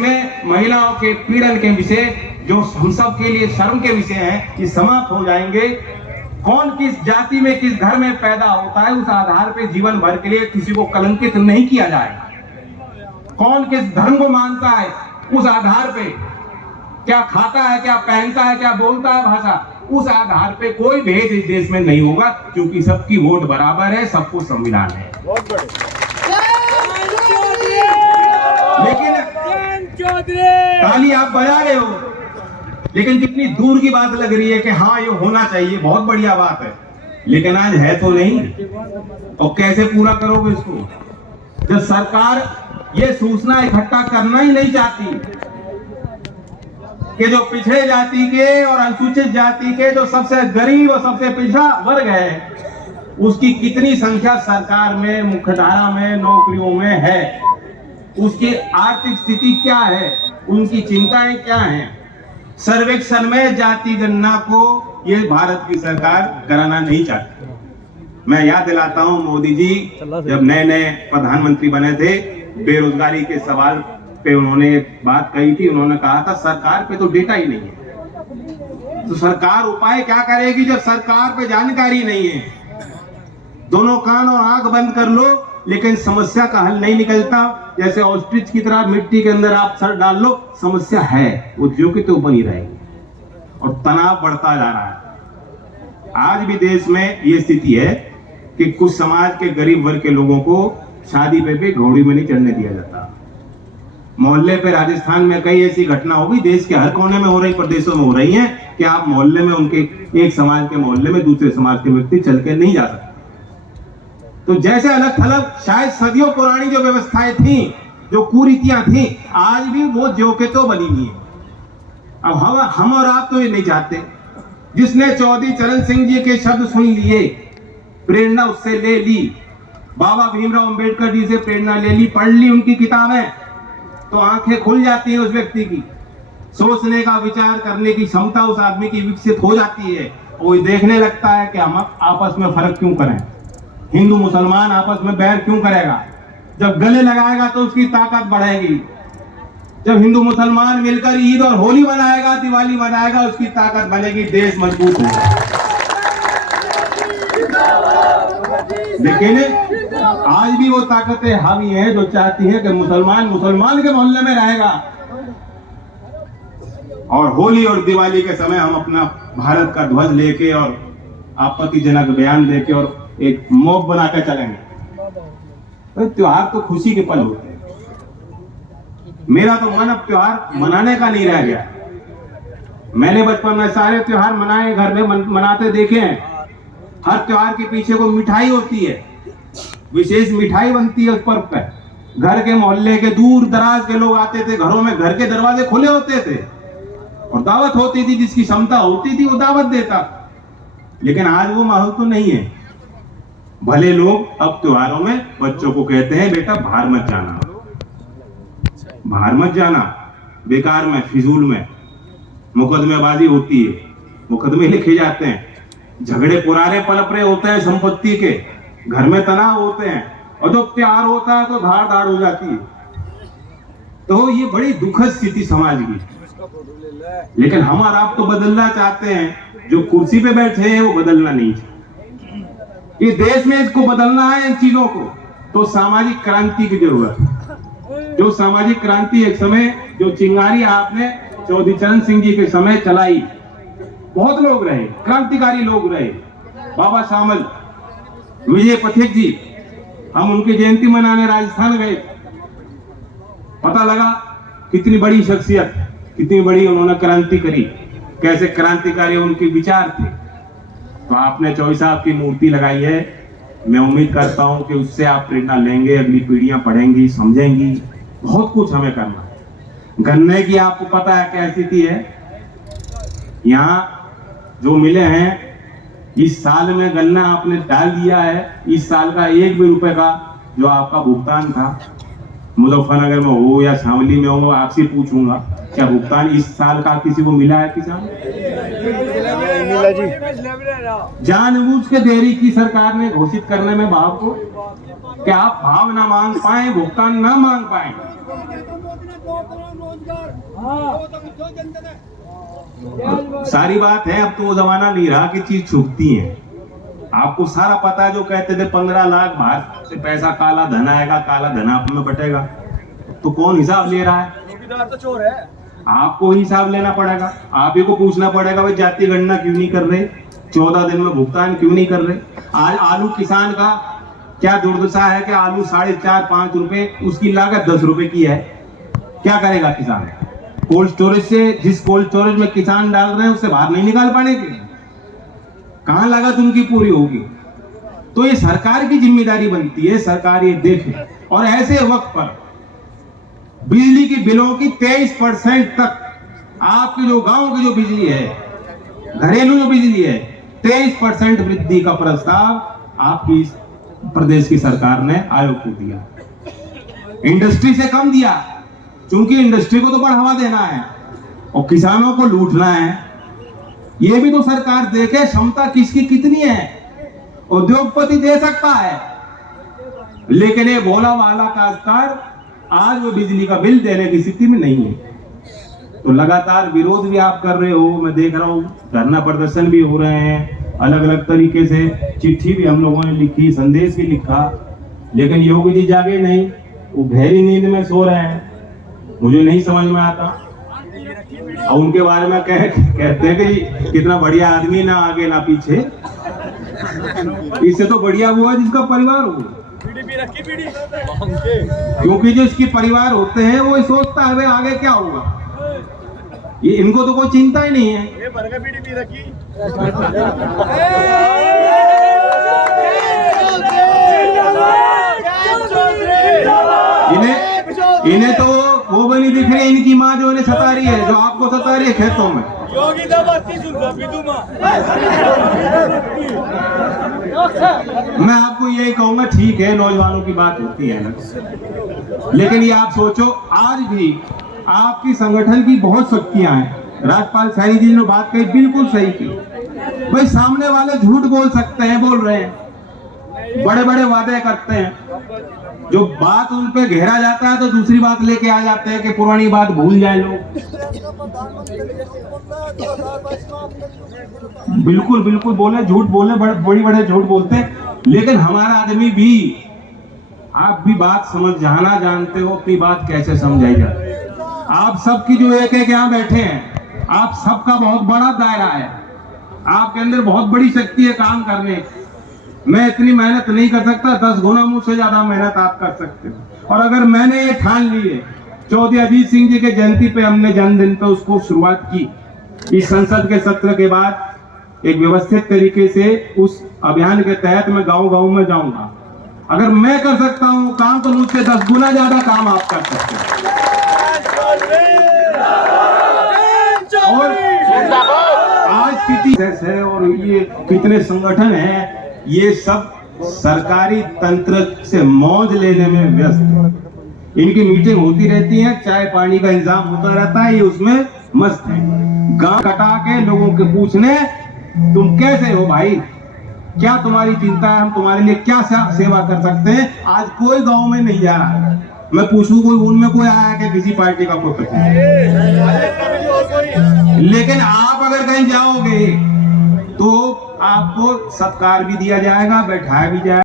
में महिलाओं के पीड़न के विषय जो हम सब के लिए शर्म के विषय हैं कि समाप्त हो जाएंगे। कौन किस जाति में किस घर में पैदा होता है उस आधार पे जीवन भर के लिए किसी को कलंकित नहीं किया जाए। कौन किस धर्म को मानता है उस आधार पे, क्या खाता है, क्या पहनता है, क्या बोलता है भाषा, उस आधार पे कोई भेद इस देश में नहीं होगा, क्योंकि सबकी वोट बराबर है, सबको संविधान है। लेकिन ताली आप बजा रहे हो, लेकिन कितनी दूर की बात लग रही है कि हाँ ये होना चाहिए, बहुत बढ़िया बात है, लेकिन आज है तो नहीं। और कैसे पूरा करोगे इसको जब सरकार ये सूचना इकट्ठा करना ही नहीं चाहती कि जो पिछड़े जाति के और अनुसूचित जाति के जो सबसे गरीब और सबसे पिछड़ा वर्ग है उसकी कितनी संख्या सरकार में, मुख्यधारा में, नौकरियों में है, उसकी आर्थिक स्थिति क्या है, उनकी चिंताएं क्या हैं। सर्वेक्षण में जाति गणना को ये भारत की सरकार कराना नहीं चाहती। मैं याद दिलाता हूं, मोदी जी जब नए नए प्रधानमंत्री बने थे, बेरोजगारी के सवाल पे उन्होंने बात कही थी। उन्होंने कहा था सरकार पे तो डेटा ही नहीं है, तो सरकार उपाय क्या करेगी जब सरकार पे जानकारी नहीं है। दोनों कान और आंख बंद कर लो, लेकिन समस्या का हल नहीं निकलता। जैसे ऑस्ट्रिच की तरह मिट्टी के अंदर आप सर डाल लो, समस्या है, वो जो कि तो बनी रहेगी और तनाव बढ़ता जा रहा है। आज भी देश में ये स्थिति है कि कुछ समाज के गरीब वर्ग के लोगों को शादी पे भी घोड़ी में नहीं चढ़ने दिया जाता। मोहल्ले पे राजस्थान में कई ऐसी घटना हो गई, देश के हर कोने में हो रही, प्रदेशों में हो रही है कि आप मोहल्ले में उनके एक समाज के मोहल्ले में दूसरे समाज के व्यक्ति चल के नहीं जा सकते। तो जैसे अलग थलग शायद सदियों पुरानी जो व्यवस्थाएं थी, जो कुरीतियां थी, आज भी वो जो के तो बनी हुई है। अब हम और आप तो ये नहीं चाहते। जिसने चौधरी चरण सिंह जी के शब्द सुन लिए, प्रेरणा उससे ले ली, बाबा भीमराव अंबेडकर जी से प्रेरणा ले ली, पढ़ ली उनकी किताबें, तो आंखें खुल जाती हैं उस व्यक्ति की। सोचने का, विचार करने की क्षमता उस आदमी की विकसित हो जाती है। वो देखने लगता है कि हम आपस में फर्क क्यों करें, हिंदू मुसलमान आपस में बैर क्यों करेगा। जब गले लगाएगा तो उसकी ताकत बढ़ेगी। जब हिंदू मुसलमान मिलकर ईद और होली मनाएगा, दिवाली मनाएगा, उसकी ताकत बनेगी, देश मजबूत होगा। लेकिन आज भी वो ताकतें हावी हैं जो चाहती हैं कि मुसलमान मुसलमान के मोहल्ले में रहेगा और होली और दिवाली के समय हम अपना भारत का ध्वज लेके और आपत्तिजनक बयान देके और एक मॉब बना के चलेंगे। तो त्योहार तो खुशी के पल होते हैं। मेरा तो मन अब त्योहार मनाने का नहीं रह गया। मैंने बचपन में सारे त्योहार मनाए, घर में मनाते देखे हैं। हर त्योहार के पीछे को मिठाई होती है, विशेष मिठाई बनती है उस पर्व पर। घर के मोहल्ले के दूर दराज के लोग आते थे, घरों में घर के दरवाजे खुले होते थे और दावत होती थी। जिसकी क्षमता होती थी वो दावत देता। लेकिन आज वो माहौल तो नहीं है। भले लोग अब त्योहारों में बच्चों को कहते हैं बेटा बाहर मत जाना, बाहर मत जाना, बेकार में, फिजूल में मुकदमेबाजी होती है, मुकदमे लिखे जाते हैं, झगड़े पुराने पनप रहे होते हैं संपत्ति के, घर में तनाव होते हैं, और जब त्योहार होता है तो धाड़ धाड़ हो जाती है। तो ये बड़ी दुखद स्थिति समाज की। लेकिन हम और आप तो बदलना चाहते हैं, जो कुर्सी पे बैठे हैं वो बदलना नहीं चाहते। ये देश में इसको बदलना है, इन चीजों को, तो सामाजिक क्रांति की जरूरत है। जो सामाजिक क्रांति एक समय जो चिंगारी आपने चौधरी चरण सिंह जी के समय चलाई, बहुत लोग रहे, क्रांतिकारी लोग रहे, बाबा श्यामल, विजय पथिक जी, हम उनकी जयंती मनाने राजस्थान गए, पता लगा कितनी बड़ी शख्सियत, कितनी बड़ी उन्होंने क्रांति करी, कैसे क्रांतिकारी उनके विचार थे। तो आपने चौधरी साहब की मूर्ति लगाई है। मैं उम्मीद करता हूं कि उससे आप प्रेरणा लेंगे, अगली पीढ़ियां पढ़ेंगी, समझेंगी। बहुत कुछ हमें करना है। गन्ने की आपको पता है क्या स्थिति है यहाँ जो मिले हैं। इस साल में गन्ना आपने डाल दिया है, इस साल का 1 भी रुपए का जो आपका भुगतान था, मुजफ्फरनगर में हो या शामली में हो, आपसे पूछूंगा क्या भुगतान इस साल का किसी को मिला है? किसान जानबूझ के देरी की सरकार ने घोषित करने में भाव को, क्या आप भाव ना मांग पाए, भुगतान ना मांग पाए। सारी बात है, अब तो वो जमाना नहीं रहा कि चीज छुपती है। आपको सारा पता है, जो कहते थे 15 लाख बाहर से पैसा काला धन आएगा, काला धन आप में बटेगा, तो कौन हिसाब ले रहा है? चौकीदार तो चोर है। आपको हिसाब लेना पड़ेगा, आप ही को पूछना पड़ेगा भाई जाति गणना क्यों नहीं कर रहे, 14 दिन में भुगतान क्यों नहीं कर रहे। आज आलू किसान का क्या दुर्दशा है कि आलू 4.5-5 रुपए, उसकी लागत 10 रुपए की है। क्या करेगा किसान? कोल्ड स्टोरेज से, जिस कोल्ड स्टोरेज में किसान डाल रहे हैं उससे बाहर नहीं निकाल पाएंगे, कहां लागत उनकी पूरी होगी? तो ये सरकार की जिम्मेदारी बनती है, सरकार ये देखे। और ऐसे वक्त पर बिजली के बिलों की 23% तक, आपकी जो गांव की जो बिजली है, घरेलू जो बिजली है, 23% वृद्धि का प्रस्ताव आपकी प्रदेश की सरकार ने आयोग को दिया। इंडस्ट्री से कम दिया, क्योंकि इंडस्ट्री को तो बढ़ावा देना है और किसानों को लूटना है। ये भी तो सरकार देखे क्षमता किसकी कितनी है। उद्योगपति दे सकता है, लेकिन ये भोला वाला काश्तकार आज वो बिजली का बिल देने की स्थिति में नहीं है। तो लगातार विरोध भी आप कर रहे हो, मैं देख रहा हूँ, धरना प्रदर्शन भी हो रहे हैं अलग अलग तरीके से, चिट्ठी भी हम लोगों ने लिखी, संदेश भी लिखा, लेकिन योगी जी जागे नहीं, वो गहरी नींद में सो रहे हैं। मुझे नहीं समझ में आता। और उनके बारे में कहते हैं कि कितना बढ़िया आदमी, ना आगे ना पीछे। इससे तो बढ़िया वो है जिसका परिवार हो, क्योंकि जो इसके परिवार होते हैं वो सोचता है भाई आगे क्या होगा। ये इनको तो कोई चिंता ही नहीं है। इन्हें तो वो भी नहीं दिख रही, इनकी माँ जो इन्हें सता रही है, जो आपको सता रही है खेतों में। मैं आपको यही कहूंगा, ठीक है नौजवानों की बात होती है ना, लेकिन ये आप सोचो, आज भी आपकी संगठन की बहुत शक्तियां हैं। राजपाल सैनी जी ने बात कही, बिल्कुल सही की। भाई सामने वाले झूठ बोल सकते हैं, बोल रहे हैं, बड़े बड़े वादे करते हैं, जो बात उन पे घेरा जाता है तो दूसरी बात लेके आ जाते हैं कि पुरानी बात भूल जाए लोग। बिल्कुल बिल्कुल बोले, झूठ बोले, बड़ी बड़े झूठ बोलते हैं, लेकिन हमारा आदमी भी, आप भी बात समझ जाना जानते हो अपनी बात कैसे समझाई जाती है। आप सबकी जो एक एक यहाँ बैठे हैं, आप सबका बहुत बड़ा दायरा है, आपके अंदर बहुत बड़ी शक्ति है काम करने की। मैं इतनी मेहनत नहीं कर सकता, 10 गुना मुझसे ज्यादा मेहनत आप कर सकते हो। और अगर मैंने ये ठान ली है, चौधरी अजीत सिंह जी के जयंती पे हमने जन्मदिन पे उसको शुरुआत की, इस संसद के सत्र के बाद एक व्यवस्थित तरीके से उस अभियान के तहत मैं गांव-गांव में जाऊंगा। अगर मैं कर सकता हूं काम, तो मुझसे 10 गुना ज्यादा काम आप कर सकते हैं। और आज स्थिति है, और ये कितने संगठन हैं, ये सब सरकारी तंत्र से मौज लेने में व्यस्त है। इनकी मीटिंग होती रहती है, चाय पानी का इंतजाम होता रहता है, ये उसमें मस्त है। गांव कटा के लोगों के पूछने, तुम कैसे हो भाई, क्या तुम्हारी चिंता है, हम तुम्हारे लिए क्या सेवा कर सकते हैं। आज कोई गांव में नहीं जा रहा, मैं पूछूं कोई उनमें कोई आया कि किसी पार्टी का कोई पता, लेकिन आप अगर कहीं जाओगे तो आपको सत्कार भी दिया जाएगा, बैठाया भी जाएगा।